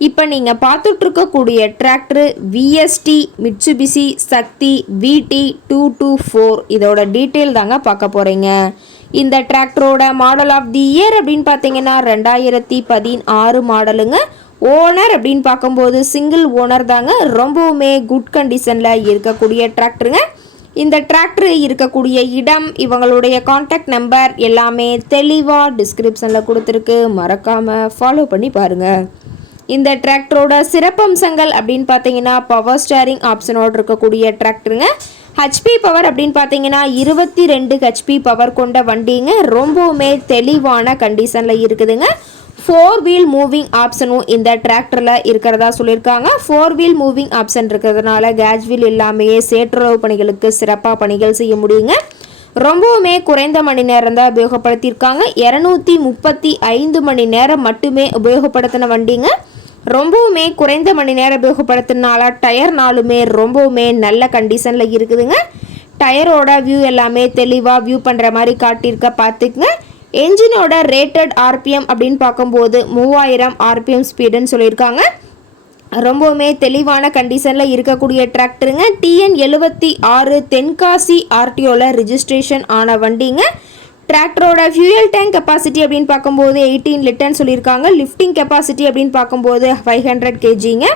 இப்போ நீங்கள் பார்த்துட்ருக்கக்கூடிய tractor VST Mitsubishi Shakti VT two two four இதோட டீட்டெயில் தாங்க பார்க்க போகிறீங்க இந்த டிராக்டரோட மாடல் ஆஃப் தி இயர் அப்படின்னு பார்த்தீங்கன்னா ரெண்டாயிரத்தி பதினாறு மாடலுங்க ஓனர் அப்படின்னு பார்க்கும்போது சிங்கிள் ஓனர் தாங்க. ரொம்பவுமே குட் கண்டிஷனில் இருக்கக்கூடிய டிராக்டருங்க இந்த டிராக்டர் இருக்கக்கூடிய இடம் இவங்களுடைய காண்டாக்ட் நம்பர் எல்லாமே தெளிவாக டிஸ்கிரிப்ஷனில் கொடுத்துருக்கு. மறக்காமல் ஃபாலோ பண்ணி பாருங்கள் இந்த டிராக்டரோட சிறப்பம்சங்கள் அப்படின்னு பார்த்தீங்கன்னா பவர் ஸ்டேரிங் ஆப்ஷனோடு இருக்கக்கூடிய டிராக்டருங்க ஹெச்பி பவர் அப்படின்னு பார்த்தீங்கன்னா இருபத்தி ரெண்டு ஹெச்பி பவர் கொண்ட வண்டிங்க. ரொம்பவுமே தெளிவான கண்டிஷனில் இருக்குதுங்க. ஃபோர் வீல் மூவிங் ஆப்ஷனும் இந்த டிராக்டரில் இருக்கிறதா சொல்லியிருக்காங்க. ஃபோர் வீல் மூவிங் ஆப்ஷன் இருக்கிறதுனால கேஜ் வீல் இல்லாமையே சேற்றுறவு பணிகளுக்கு சிறப்பாக பணிகள் செய்ய முடியுங்க. ரொம்பவுமே குறைந்த மணி நேரம் தான் உபயோகப்படுத்தியிருக்காங்க. இரநூத்தி முப்பத்தி ஐந்து மணி நேரம் மட்டுமே உபயோகப்படுத்தின வண்டிங்க. ரொம்பவுமே குறைந்த மணி நேரம் உபயோகப்படுத்தினால டயர்னாலுமே ரொம்பவுமே நல்ல கண்டிஷனில் இருக்குதுங்க. டயரோட வியூ எல்லாமே தெளிவாக வியூ பண்ணுற மாதிரி காட்டியிருக்க பார்த்துக்குங்க. என்ஜினோட ரேட்டட் ஆர்பிஎம் அப்படின்னு பார்க்கும்போது மூவாயிரம் ஆர்பிஎம் ஸ்பீடுன்னு சொல்லியிருக்காங்க. ரொம்பவுமே தெளிவான கண்டிஷனில் இருக்கக்கூடிய டிராக்டருங்க டிஎன் எழுபத்தி ஆறு தென்காசி ஆர்டிஓவில் ரிஜிஸ்ட்ரேஷன் ஆன வண்டிங்க. டிராக்டரோட ஃபியூயல் டேங்க் கெப்பாசிட்டி அப்படின்னு பார்க்கும்போது எயிட்டீன் லிட்டர்னு சொல்லியிருக்காங்க. லிஃப்டிங் கெப்பாசிட்டி அப்படின்னு பார்க்கும்போது ஃபைவ் ஹண்ட்ரட் கேஜிங்க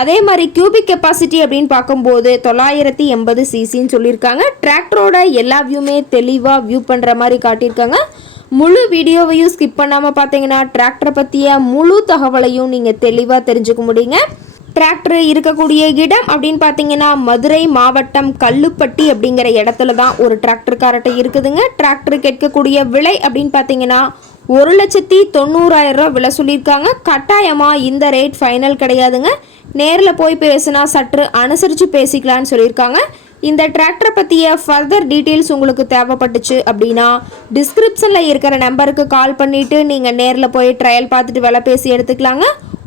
அதே மாதிரி கியூபிக் கெப்பாசிட்டி அப்படின்னு பார்க்கும்போது தொள்ளாயிரத்தி எண்பது சிசின்னு சொல்லியிருக்காங்க. டிராக்டரோட எல்லா வியூமே தெளிவாக வியூ பண்ணுற மாதிரி காட்டியிருக்காங்க. முழு வீடியோவையும் ஸ்கிப் பண்ணாமல் பார்த்தீங்கன்னா டிராக்டரை பற்றிய முழு தகவலையும் நீங்கள் தெளிவாக தெரிஞ்சுக்க முடியுங்க. டிராக்டர் இருக்கக்கூடிய இடம் அப்படின்னு பார்த்தீங்கன்னா மதுரை மாவட்டம் கல்லுப்பட்டி அப்படிங்கிற இடத்துல தான் ஒரு டிராக்டர் இருக்குதுங்க. டிராக்டர் கேட்கக்கூடிய விலை அப்படின்னு பார்த்தீங்கன்னா ஒரு லட்சத்தி தொண்ணூறாயிரம் ரூபா விலை சொல்லியிருக்காங்க. கட்டாயமாக இந்த ரேட் ஃபைனல் கிடையாதுங்க. நேரில் போய் பேசுனா சற்று அனுசரித்து பேசிக்கலான்னு சொல்லியிருக்காங்க. இந்த டிராக்டரை பற்றிய ஃபர்தர் டீட்டெயில்ஸ் உங்களுக்கு தேவைப்பட்டுச்சு அப்படின்னா டிஸ்கிரிப்ஷனில் இருக்கிற நம்பருக்கு கால் பண்ணிவிட்டு நீங்கள் நேரில் போய் ட்ரையல் பார்த்துட்டு விலை பேசி எடுத்துக்கலாங்க.